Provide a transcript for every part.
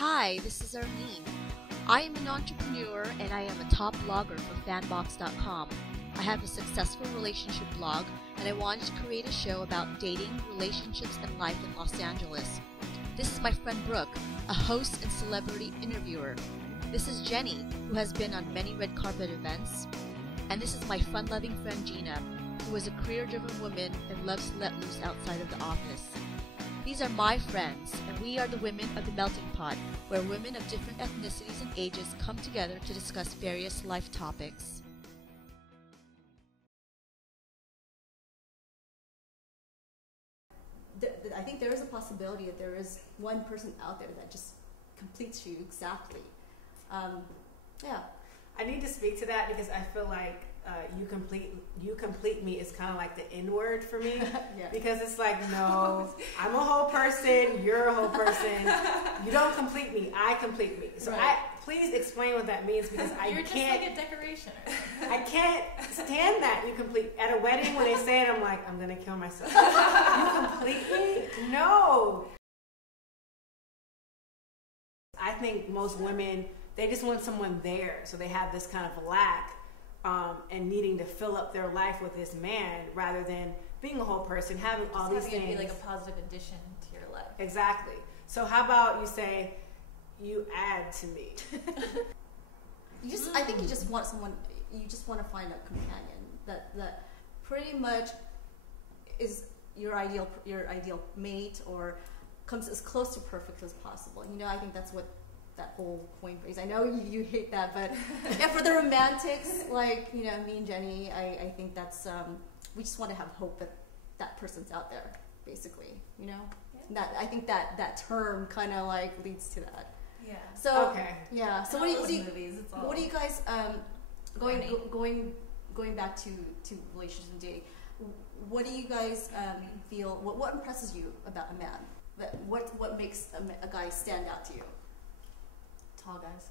Hi, this is Arlene. I am an entrepreneur and I am a top blogger for Fanbox.com. I have a successful relationship blog and I wanted to create a show about dating, relationships, and life in Los Angeles. This is my friend Brooke, a host and celebrity interviewer. This is Jenny, who has been on many red carpet events. And this is my fun-loving friend Gina, who is a career-driven woman and loves to let loose outside of the office. These are my friends, and we are the women of the melting pot, where women of different ethnicities and ages come together to discuss various life topics. I think there is a possibility that there is one person out there that just completes you exactly. Yeah. I need to speak to that because I feel like you complete me is kind of like the N-word for me. Yeah. Because it's like, no, I'm a whole person, you're a whole person. You don't complete me, I complete me. So right. Please explain what that means because You're just like a decoration. I can't stand that. You complete at a wedding when they say it, I'm like, I'm gonna kill myself. You complete me? No. I think most women, they just want someone there, so they have this kind of lack and needing to fill up their life with this man rather than being a whole person, having all these things. Be like a positive addition to your life. Exactly. So how about you say, you add to me? I think you just want someone. You just want to find a companion that pretty much is your ideal mate or comes as close to perfect as possible. You know, I think that's what that whole coin phrase. I know you hate that, but yeah, for the romantics, like, you know, me and Jenny, I think that's we just want to have hope that that person's out there, basically. You know, yeah. I think that term kind of like leads to that. Yeah. So okay. Yeah. So what do you guys going back to relationships and dating? What do you guys feel? What impresses you about a man? What makes a guy stand out to you? Tall guys.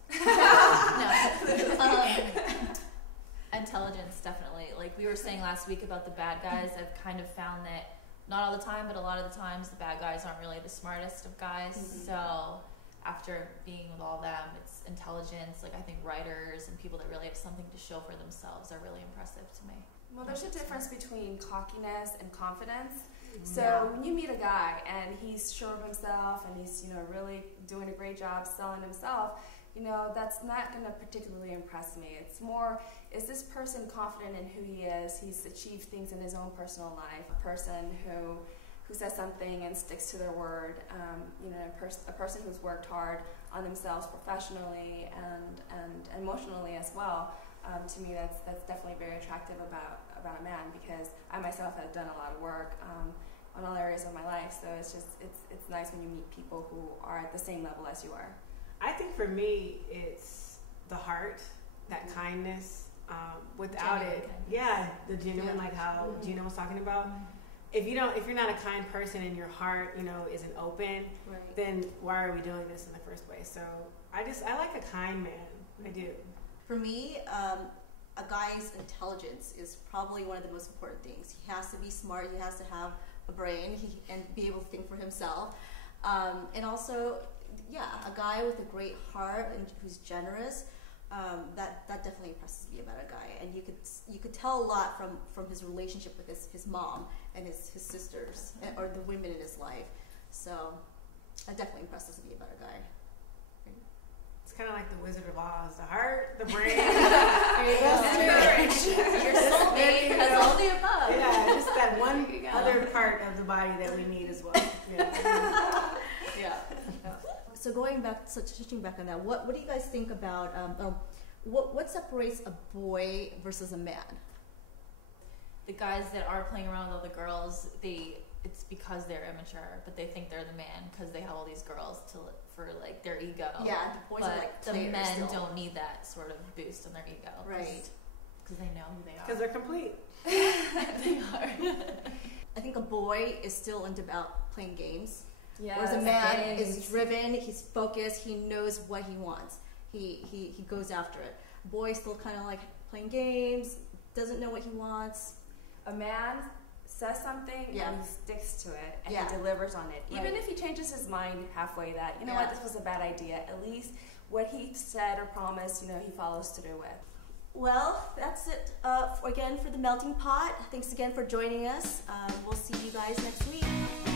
No. Intelligence, definitely. Like we were saying last week about the bad guys, I've kind of found that not all the time, but a lot of the times the bad guys aren't really the smartest of guys. Mm-hmm. So after being with all them, it's intelligence. Like I think writers and people that really have something to show for themselves are really impressive to me. Well, there's a difference between cockiness and confidence. So when you meet a guy and he's sure of himself and he's, you know, really doing a great job selling himself, you know, that's not going to particularly impress me. It's more, is this person confident in who he is? He's achieved things in his own personal life. A person who says something and sticks to their word. You know, a person who's worked hard on themselves professionally and emotionally as well. To me, that's definitely very attractive about a man, because I myself have done a lot of work on all areas of my life. So it's nice when you meet people who are at the same level as you are. I think for me, it's the heart, that kindness. Without Genuine it, kindness. yeah, the genuine, like how Gina was talking about. If you're not a kind person and your heart, you know, isn't open, Right. then why are we doing this in the first place? So I like a kind man. I do. For me, a guy's intelligence is probably one of the most important things. He has to be smart. He has to have a brain and be able to think for himself. And also, yeah, a guy with a great heart and who's generous. That definitely impresses me about a guy. And you could tell a lot from his relationship with his mom and his sisters or the women in his life. So that definitely impresses me about a guy. It's kind of like the Wizard of Oz: the heart, the brain, Your soulmate has all the above. Yeah, just that one other part of the body that we need as well. Yeah. Yeah. So switching back on that, what do you guys think about what separates a boy versus a man? The guys that are playing around with all the girls, it's because they're immature, but they think they're the man because they have all these girls for like their ego. Yeah, the boys but are like the players men still. don't need that sort of boost in their ego, Right? Because they know who they are. Because they're complete. They are. I think a boy is still about playing games. Yeah, whereas a man is driven, he's focused, he knows what he wants. He goes after it. Boy still kind of like playing games, doesn't know what he wants. A man says something Yeah. and he sticks to it and Yeah. he delivers on it. Right. Even if he changes his mind halfway that, you know Yeah. what, this was a bad idea, at least what he said or promised, he follows through with. Well, that's it again for the Melting Pot. Thanks again for joining us. We'll see you guys next week.